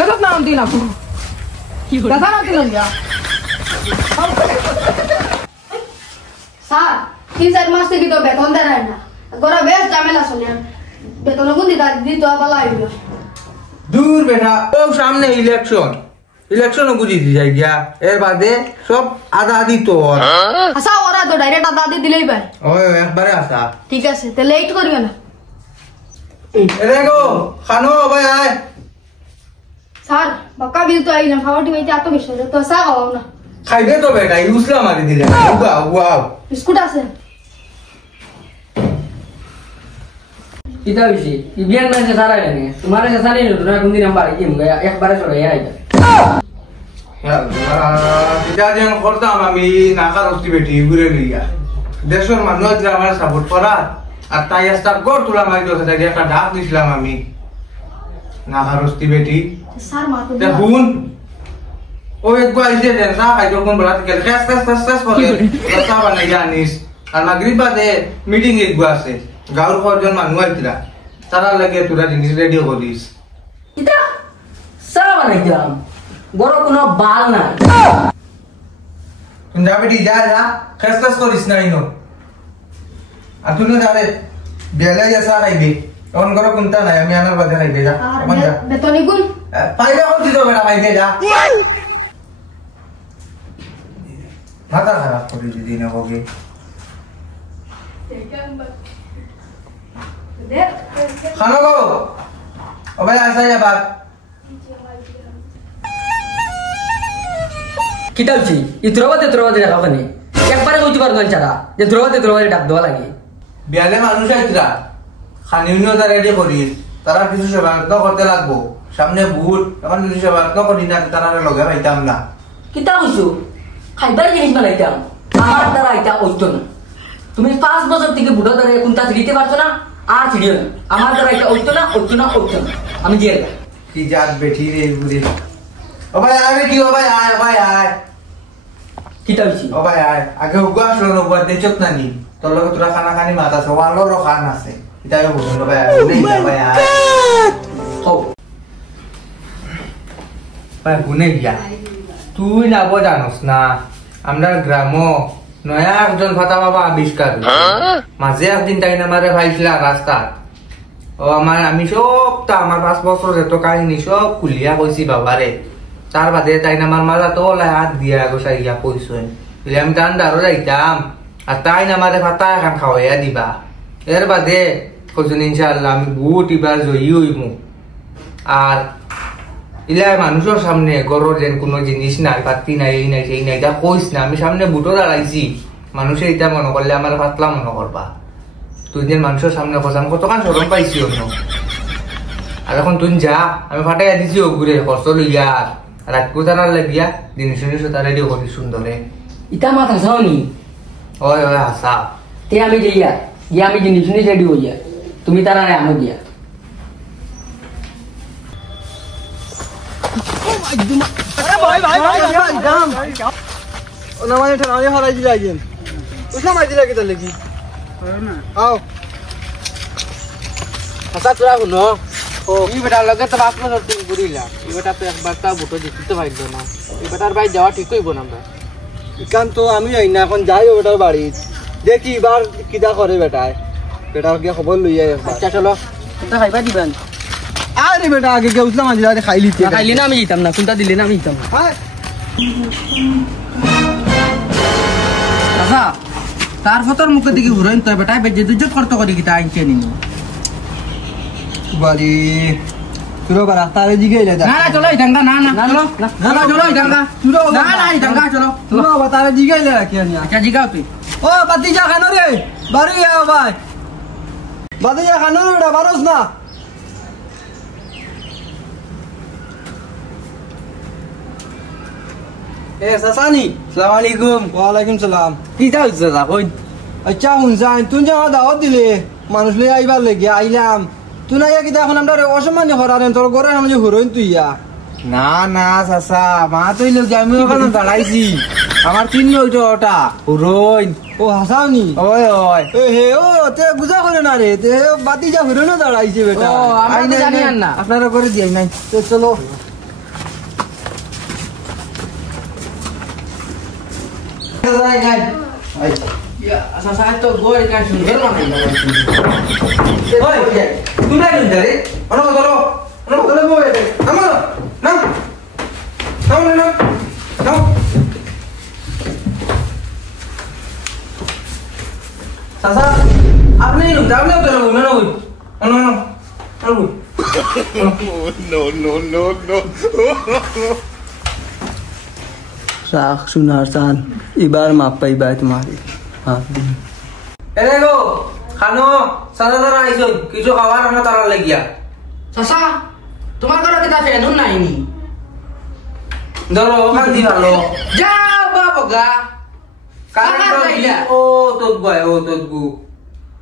গেছত না দিন আপু কি হলো দাদা না দিলেন যা স্যার 3-4 মাস থেকে তো বেতন দেয় না গোরা বেশ ঝামেলা চলে বেতন কোন দিতে পালা আইলো দূর বেটা ও সামনে ইলেকশন বুঝি দি যাই গিয়া এর বাদে সব আদা আদি তো আচ্ছা ওরা তো ডাইরেক্ট আদা দিয়ে দিলেই ভাই ওই একবারে আসা ঠিক আছে তো লেট করিও না এরে গো খানো ভাই আয় স্যার বাক্কা বিল তো আইলাম খাওয়াটি হইতে এত বেশি তো চা খাওয়াও না খাইবে তো বেটা ইউসলা মারি দিলে ওয়াও বিস্কুট আছে কিতা হইছে ইবিয়ান মানে সারা জানি তোমার কাছে সারি না তোরা কোন দিন আমরা কি একবারে চলে আইতা এটা যেন করতাম আমি নাকার অস্তি বেটি ঘুরে লইয়া দেশের মানুষ আমার সাপোর্ট করা আর তাই একটা গড় তোলা মারি তো সেটা একটা ডাক দিছিলাম আমি নাকার অস্তি বেটি স্যার মা তো দেখুন ও একবার এসে দেন চা খাই যখন বলাতে গেলে ক্যাশ করে চা বানাই জানিস আর মাগরিব বাদে মিটিং একবার আছে গাঁর কজন মানুষ আইতিরা তারা লাগে তোরা জিনিস রেডিও করিস কিতা সারা বানাইতাম বড় কোনো বাল না তুমি যাবে ঠিক যা ক্যাশ করিস না ইনো আর তুমি যাবে বেলা যা চা খাইবি তখন করো কোনটা নাই আমি আনার বাদে খাইবে যা আমার যা বেতনি গুণ পাইলে কোন দিতো বেটা খাইবে যা মাথা খারাপ করে দিদি না হোগে খানো গো ও ভাই আসা যাবা কিতা হইছে ই দ্রবাতে রাখা ওখানে একবারে কইতে পারো না চারা যে দ্রবাতে ডাক দেওয়া লাগে বিয়ালে মানুষ আইতরা খানিও তারা রেডি করিস তারা কিছু সেবা করতে লাগবো সামনে বুট তখন কিছু সেবা করি না তারা লগে পাইতাম না কিতা কইছো খাইবার জিনিস বানাইতাম আমার দ্বারা আইতা হইতো না তুমি 5 বছর থেকে বুড়ো দ্বারা কোনটা দিতে পারছো না আর ছিড়িও না আমার দ্বারা আইতা হইতো না আমি দিয়ে কি জাত বেঠি রে বুড়ি ও ভাই আয় বেটি ও ভাই আয় কিতা হইছে ও ভাই আয় আগে উগা আসলো নবুয়া দেখছত না নি তোর লগে তোরা খানা খানি মাত আছে ওয়ালোরও খান আছে এটাই বুঝলো ভাই আয় ভাই আয় হও ভাই গুনে গিয়া তুই না জানোস না আমরা গ্রাম নয়া একজন ফাতা বাবা আবিষ্কার মাঝে একদিন তাই না মারে ভাইছিলা রাস্তা ও আমি সবটা আমার 5 বছর এত কাহিনী সব খুলিয়া কইছি বাবারে তার বাদে তাই না আমার মাজা তো হাত দিয়া গোসাই গিয়া কইছেন আমি টান দারো যাইতাম আর তাই না মারে ফাতা এখন খাওয়াইয়া দিবা এর বাদে কইছেন ইনশাআল্লাহ আমি বহুত এবার জয়ী হইমু আর ইলাই মানুষের সামনে গরর যেন কোনো জিনিস নাই পাত্তি নাই এই নাই সেই নাই এটা কইস না আমি সামনে বুটো দাঁড়াইছি মানুষে এটা মনে করলে আমার পাতলা মনে করবা তুই যে মানুষের সামনে কসাম কতক্ষণ সরম পাইছি অন্য আর এখন তুই যা আমি ফাটাইয়া দিছি ও ঘুরে খরচ লইয়া রাখবো তারা লাগিয়া জিনিস তারা রেডিও করি সুন্দরে ইটা মাথা চাওনি ওই হাসা তে আমি যাইয়া গিয়া আমি জিনিস রেডি হইয়া তুমি তারা আমি দিয়া আমি এখন যাই বেটার বাড়ি দেখি এবার কিদা করে বেটায় বেটার গিয়ে খবর লইয়া আচ্ছা চলো খাইবা দিবেন আরে বেটা আগে গিয়ে উঠলাম আজ খাইলি না আমি যেতাম না কোনটা দিলে না আমি যেতাম না তার ফটোর মুখে দিকে ঘুরাইন তো বেটা বেজে দুজত করতে করি কিতা আইছে নিনি বাড়ি চলো বা রাস্তায় দিকে এলে না চলো ইদাঙ্গা না চলো না চলো ইদাঙ্গা চলো না ইদাঙ্গা চলো চলো বা তার দিকে এলে রাখি আনি আচ্ছা জিগাও তুই ও বাতিজা খানো রে বাড়ি আও ভাই বাতিজা খানো রে বারোস না এ সাসানি আসসালামু আলাইকুম ওয়া আলাইকুম সালাম কি যাইছ দাদা কই আচ্ছা হুনসান তুই যা দাওয়াত দিলে মানুষ লই আইবার লাগি আইলাম তুই না ইয়া কিতা এখন আমরা অসম্মানী করারেন তোর ঘরের সামনে ঘুরইন তুই ইয়া না চাচা মা তুই লোক আমি ওখানে দাঁড়াইছি আমার চিনি ওইটা ওটা হুরইন ও হাসাওনি ওই ওই এ হে ও তে বুঝা করে না রে তে বাতি যা ঘুরে না দাঁড়াইছে বেটা ও আমরা তো জানি না আপনারা করে দিই নাই তো চলো চাচা গাই চাচা তো গই কান শুনবে না ওই তুই না নিন রে অন ধরো বই নামো নাম নাম নাম নাম চাচা আপনি নুন আপনি তো না না ওই না no রাখ সোনার চান এবার মাপ পাইবা তোমারে এরে গো খানো সাদা তারা আইছো কিছু খাবার না তারা লাগিয়া চাচা তোমার ঘরে কিতা ফেনুন নাইনি ধরো ওখান দি ভালো যা বাবগা কারেন্ট যাইলা ও তোত গয় ও তোত গু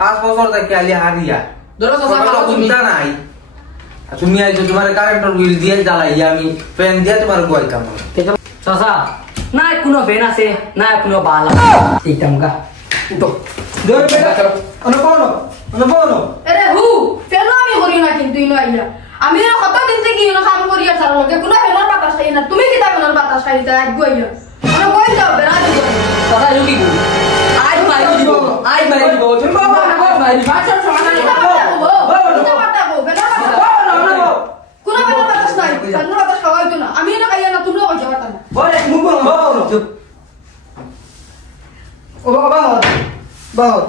5 বছর থেকে আলি হারিয়া ধরো চাচা ভালো তুমি চিন্তা নাই তুমি আইছো তোমার কারেন্টের বিল দিয়ে জ্বালাই আমি ফ্যান দিয়ে তোমার গয়তাম চাচা না কোনো ফ্যান আছে না কোনো বাল আছে এইটাম গা উঠো ধর বেটা চলো অনুপনো এরে হু ফেলো আমি করি না কিন্তু ইনো আইয়া আমি কত দিন থেকে ইনো কাম করি আর সারা লগে কোনো ফেলোর বাতাস খাই না তুমি কিতা ফেলোর বাতাস খাই তা আজ গইয়া আমি কই যাও বেরা দিব চাচা রুকি গো আজ মারি দিব তুমি বাবা মারি বাচ্চা সমাধান কিতা বাতা গো ফেলোর বাতাস কোনো ফেলোর বাতাস নাই ফেলোর বাতাস খাওয়াই তো না আমি ইনো খাইয়া না তুমিও কই যাওয়া না বলে মুখ বলো চুপ ও বাবা বাবা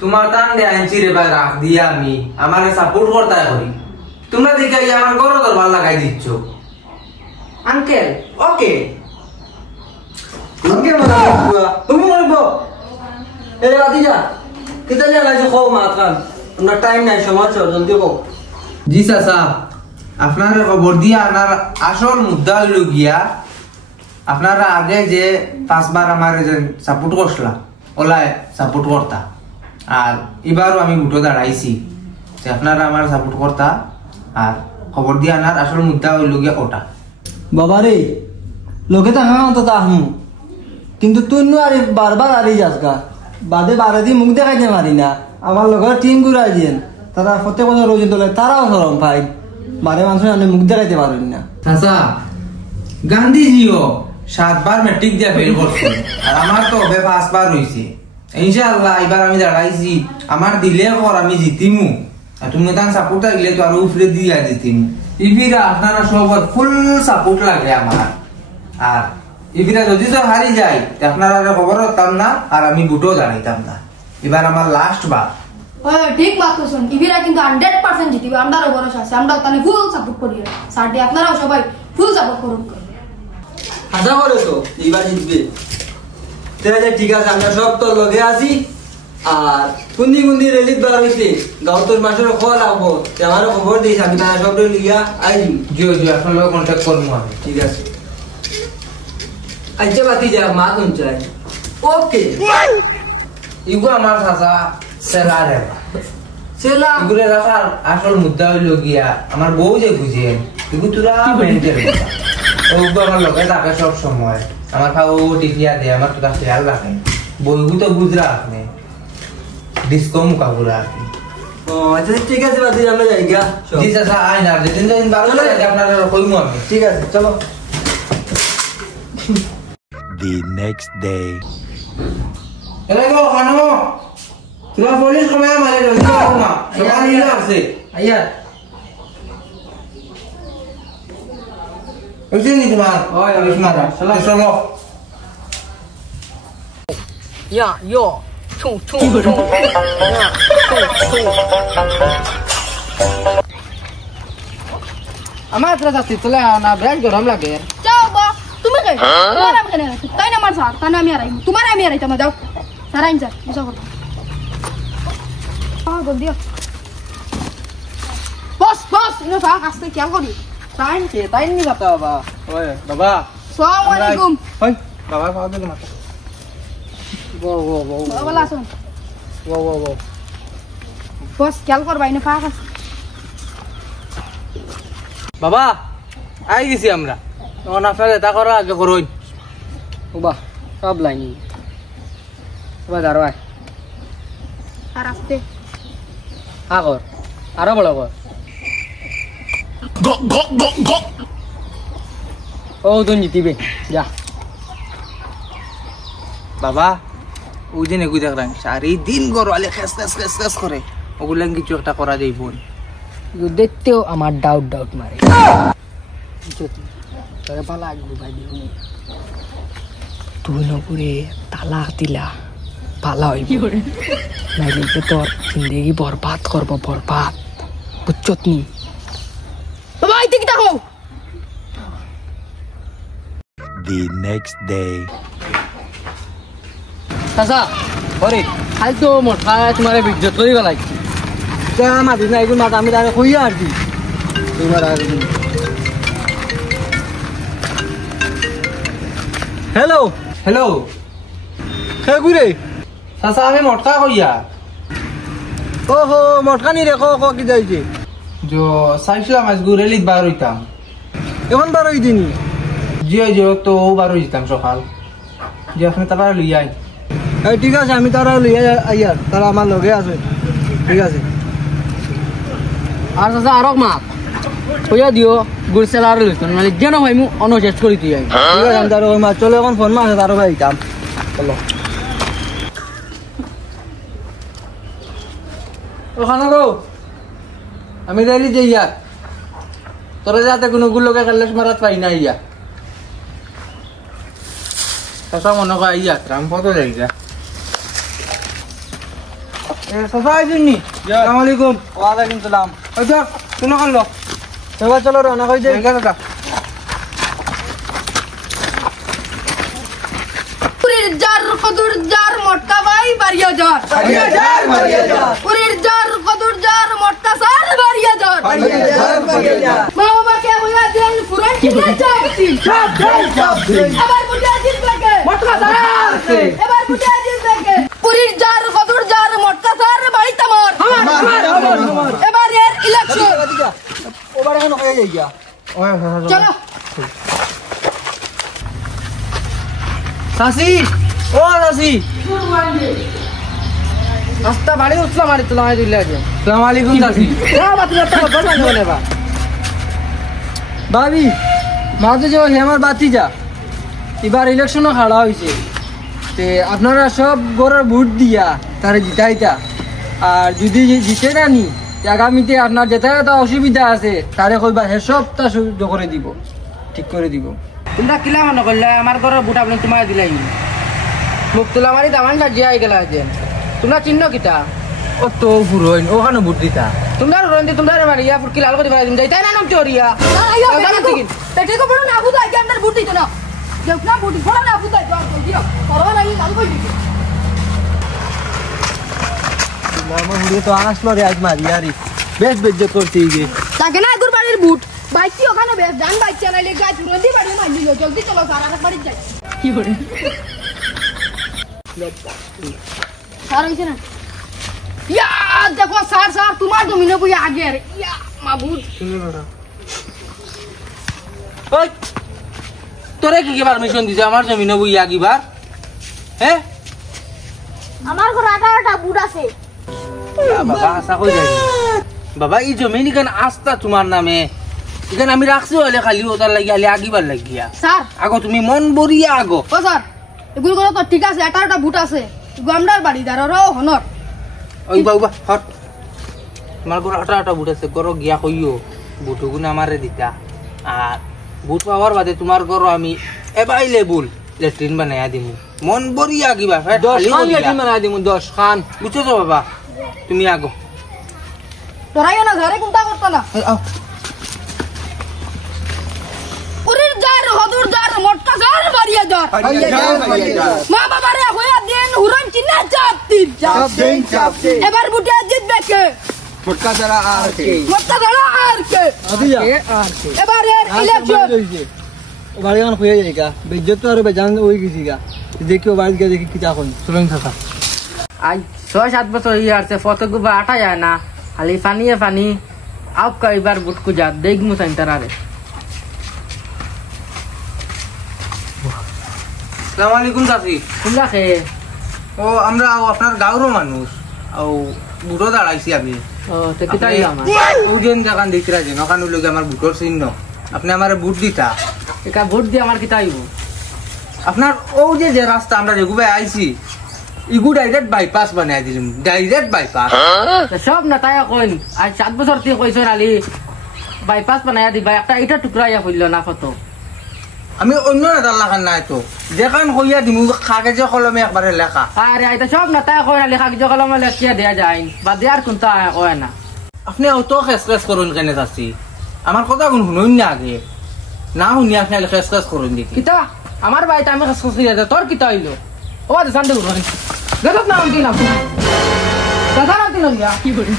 তোমার টান্ডে আনছি রে ভাই রাখ দিয়া আমি আমারে সাপোর্ট করতে করি তোমরা দেখে আমার গরো দরবার লাগাই দিচ্ছ আঙ্কেল ওকে আঙ্কে মারা বুয়া তুমি মরব এ আদিজা কিতা জানা যে খাও মা খান আমরা টাইম নাই সময় চল জলদি কও জি চাচা আপনার খবর দিয়া আপনার আসল মুদ্রা হইল গিয়া আপনারা আগে যে 5 বার আমার সাপোর্ট করছিলাম ওলাই সাপোর্ট করতা আর এবারও আমি উঠো দাঁড়াইছি যে আপনারা আমার সাপোর্ট করতা আর খবর দিয়া আনার আসল মুদ্রা হইল গিয়া ওটা বাবা রে লোকে তো হ্যাঁ তো তাহমু কিন্তু তুই নু আর বারবার আরি যাস গা বাদে বারে দি মুখ দেখাইতে মারি না আমার লগর টিম ঘুরাই দিয়েন তারা প্রত্যেক বছর রোজ তোলে তারাও সরম ভাই বারে মানুষ আমি মুখ দেখাইতে পারেন না চাচা গান্ধীজিও 7 বার ম্যাট্রিক দিয়া ফেল করছে আর আমার তো হবে 5 বার হইছে ইনশাআল্লাহ এবার আমি দাঁড়াইছি আমার দিলে পর আমি জিতিমু আর তুমি তান সাপোর্ট দিলে তো আর উপরে দিয়া জিতিমু ইফিরা আপনারা সবার ফুল সাপোর্ট লাগে আমার আর ইফিরা যদি তো হারি যায় আপনারা খবর হতাম না আর আমি বুটও দাঁড়াইতাম না এবার আমার লাস্ট বার ঠিক বাত শুন ইবিরা কিন্তু 100% জিতবে আমরাও ভরসা আছে আমরা তানে ফুল সাপোর্ট করি সাথে আপনারাও সবাই ফুল সাপোর্ট করুন আশা করে তো এইবার জিতবে তাহলে ঠিক আছে আমরা সব তো লগে আছি আর কুন্দি কুন্দি রেলিত বার হইছে গাঁও তোর মাসের খবর রাখবো আমারও খবর দিস আমি তারা সব লিয়া আইবি জিও জিও আপনার লোক কন্ট্যাক্ট করবো আমি ঠিক আছে আচ্ছা বাতি যা মা কোন চাই ওকে ইগো আমার চাচা সেলা রে সেলা ইগুরে রাখার আসল মুদ্রা হইল গিয়া আমার বউ যে বুঝেন ইগু তুরা মেনটেন ওগো আমার লগে থাকে সব সময় আমার খাও টিকিয়া দে আমার তোরা খেয়াল রাখে বইগু তো বুঝরা আপনি ডিসকো মুকাবুরা আপনি ও আচ্ছা ঠিক আছে বাতি আমরা যাই গা জি চাচা আইন আর যেদিন যেদিন বারো লাগে আপনারা কইমু আমি ঠিক আছে চলো The next day. এরে গো খানো তোরা পুলিশ কমে মারে জলদি করো না সবাই নিয়ে আসছে আইয়া ওই নি তোমার ওই পুলিশ মারা চলো ইয়া ইয়ো ছুঁ ছুঁ আমার তোরা যাচ্ছি চলে না বেশ গরম লাগে যাও বা তুমি কে তোমার আমি কেন তাই না মার স্যার তাই না আমি আর তোমার আমি আর তোমার যাও সারাইন স্যার বুঝা কথা জলদি বস বস ইনো সা আস্তে খেয়াল করি সাইন কে তাই নি কথা বাবা ওই বাবা আসসালামু আলাইকুম ওই বাবা পাওয়া দিল মাথা ও ভালো আছেন ও বস খেয়াল করবা ইনো ফাঁক আছে বাবা আই গেছি আমরা তখন আপনাকে তা করার আগে করুন বাবা সব লাইনি বাবা দাঁড়ায় আর আস্তে আগর আরো বড় কর ও তুই জিতিবে যা বাবা ওই দিন এগুই দেখলাম সারাদিন গরলে খেস খেস খেস খেস করে ওগুলা কিছু একটা করা যাইব দেখতেও আমার ডাউট মারে তোরে ভালো লাগবে ভাই তুই নপুরে তালাক দিলা ভালো হইব নাইলে তো তোর জিন্দগি বরবাদ করবো বরবাদ বুঝছত নি বাবা আইতে কি থাকো The next day. চাচা করে খালি তো মোটা তোমার বিজ্জত করি লাগছি মাতিস না এগুলো মাথা আমি তারে কইয়া আর কি তোমার আর হ্যালো হ্যালো হে গুরে চাচা আমি মটকা কইয়া ওহো মটকানি রে ক কি যাইছে जो চাইছিলাম আজ গুরেলিত বার হইতাম এখন বার হই দিনি জিও তো বার হইতাম সকাল যে আপনি তারা লইয়াই এই ঠিক আছে আমি তারা লইয়া আইয়া তারা আমার লগে আছে ঠিক আছে আর চাচা আরক মা কইয়া দিও গুড় সেলার লইতো নালে যেন ভাই মু অনজেস্ট করি দিই ঠিক আছে আমি তার ওই মাছ চলে এখন ফোন মারছে তারও ভাই কাম চলো ওখানে গো আমি রেলি যে ইয়া তোরা যাতে কোনো গুলোকে কাল্লাস মারাত পাই না ইয়া চাচা মনে কয় ইয়া গ্রাম পথ যাই যা চাচা আইসুনি আসসালামু আলাইকুম ওয়ালাইকুম সালাম ওই ধর শুনো কাল্লো এবার চলো রওনা কই যাই দাদা পুরীর জার কদুর জার মটকা ভাই বাড়িয়া যার পুরীর জার কদুর জার মটকা সার বাড়িয়া যার মা বাবাকে বইয়া দেন পুরান কিনে যাচ্ছি এবার বুঝিয়া দিন লাগে মটকা সার এবার বুঝিয়া দিন লাগে পুরীর জার কদুর জার মটকা সার বাড়ি তোমার আমার এবার এর ইলেকশন ওবার এখন হয়ে যাই গিয়া চলো সাসি ও সাসি রাস্তা বাড়ি উঠলাম আর তোলা হয় দিলে আগে আসসালামু আলাইকুম সাসি ভাবি মাঝে যে আমার বাতি যা এবার ইলেকশনও খাড়া হয়েছে তে আপনারা সব গড়ের ভোট দিয়া তারা জিতাইতা আর যদি জিতে না নি আগামীতে আপনার যেটা অসুবিধা আছে তারে কইবা হে সবটা সহ্য করে দিব ঠিক করে দিব তোমরা কিলা মনে করলে আমার ঘরের বুট আপনি তোমায় দিলাই মুখ তোলা মারি দামান গাজিয়া আই গেলা যে তোমরা চিহ্ন কিতা ও তো পুরোইন ওখানে ভোট দিতা তোমরা রন্দি তোমরা মারি ইয়া ফুটকি লাল করে দিবা দিন যাইতাই না নাম চোরিয়া পেটে কো বড় না বুঝা কি আপনার বুট দিত না যে না বুট বড় না বুঝা তো আর দিও পরবা নাই কাল কই দিও আমার হুড়ে তো আসলো রে আজ মারি আরে বেশ বেজ্জত করতে যে তাকে না দূর বাড়ির বুট বাইকটি ওখানে বেশ ডান বাইক চালাইলে গাছ রন্দি বাড়ি মারি লিও জলদি চলো স্যার আর বাড়ি যাই কি করে স্যার হইছে না ইয়া দেখো স্যার স্যার তোমার জমিনে বই আগে ইয়া মাবুদ ওই তোরে কি কি পারমিশন দিছে আমার জমিনে বই আগিবার হ্যাঁ আমার ঘরে 18টা বুট আছে বাবা আশা কই যাই বাবা এই জমিন কেন আস্থা তোমার নামে এখানে আমি রাখছি হলে খালি ওটার লাগি খালি আগিবার লাগিয়া স্যার আগো তুমি মন বরিয়া আগো ও স্যার এগুলো করে তো ঠিক আছে 18টা বুট আছে গামডার বাড়ি দাঁড়াও হনর ওই বাবা হট তোমার ঘর 18টা বুট আছে ঘর গিয়া কইও বুটগুলো আমারে দিতা আর বুট পাওয়ার বাদে তোমার ঘর আমি এভাইলেবল লেট্রিন বানাইয়া দিমু মন বরিয়া আগিবা 10 খান লেট্রিন বানাই দিমু 10 খান বুঝছো তো বাবা তুমি আগো তোরাইও না ঘরে কোনটা করতো না পুরীর জার হদুর জার মটকা জার বাড়িয়া জার মা বাবারে হইয়া দেন হুরন চিনা চাপ দিন এবার বুটে জিতবে কে ফটকা ছাড়া আর কে মটকা জানা আর কে আদিয়া এবার এর ইলেকশন বাড়ি এখন হয়ে যাই গা বেজ্জত তো আর বেজান ওই গেছি গা দেখিও বাড়ি গিয়ে দেখি কিতা কোন চলেন চাচা আই 6-7 বছর হয়ে আসছে ফটো গুবা আটা যায় না খালি পানিয়ে পানি আপ কইবার বুটকু যা দেখ মুসাইন তারারে আসসালামু আলাইকুম চাচি তোমরা খে ও আমরা আপনার গাঁওর মানুষ ও বুটো দাঁড়াইছি আমি ও তো কিতাই আমার ওই যেন দোকান দিতরা যেন ওখানে লোক আমার বুটোর চিহ্ন আপনি আমার বুট দিতা একা ভোট দিয়ে আমার কিতা হইব আপনার ও যে রাস্তা আমরা রেগুবে আইছি ইগু ডাইরেক্ট বাইপাস বানাই দিলাম ডাইরেক্ট বাইপাস সব না তাই কইন আজ 7 বছর থেকে কইছেন আলি বাইপাস বানাইয়া দিবা একটা ইটা টুকরা ইয়া হইল না কত আমি অন্য নেতার লাগান নাই তো যেখান হইয়া দিমু কাগজে কলমে একবারে লেখা আরে এটা সব না তাই কইন আলি কাগজ কলমে লেখিয়া দেয়া যায় বা দেয়ার কোনটা কয় না আপনি অত খেস করুন কেনে যাচ্ছি আমার কথা কোন শুনুন না আগে না শুনি আপনি খেস করুন দেখি কিতা আমার বাড়িতে আমি কাজ করছি তোর কিতা হইলো ও দেখান দেবো দেখত না আমি না দাদা না দিলাম কি করি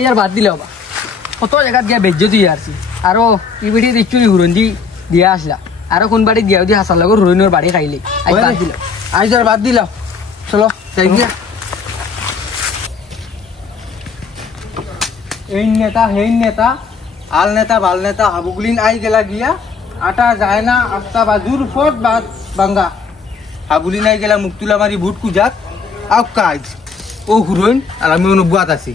ইয়ার বাদ দিলে বাবা কত জায়গা গিয়া বেজ্জো দিয়ে আসছি আরো ই বেটি দিচ্ছু হুরন দি দিয়া আসলা আরো কোন বাড়ি গিয়া দি হাসার লগর হুরনের বাড়ি খাইলে আজ আর বাদ দিলাম চলো যাই গিয়া এই নেতা হেই নেতা আল নেতা বাল নেতা হাবুগুলিন আই গেলা গিয়া আটা যায় না আটটা বাজুর ফট বাদ বাঙ্গা হাবুলিন আই গেলা মুক্তুলা মারি ভুট কুজাত আও কাজ ও হুরইন আর আমি অনুবাদ আছি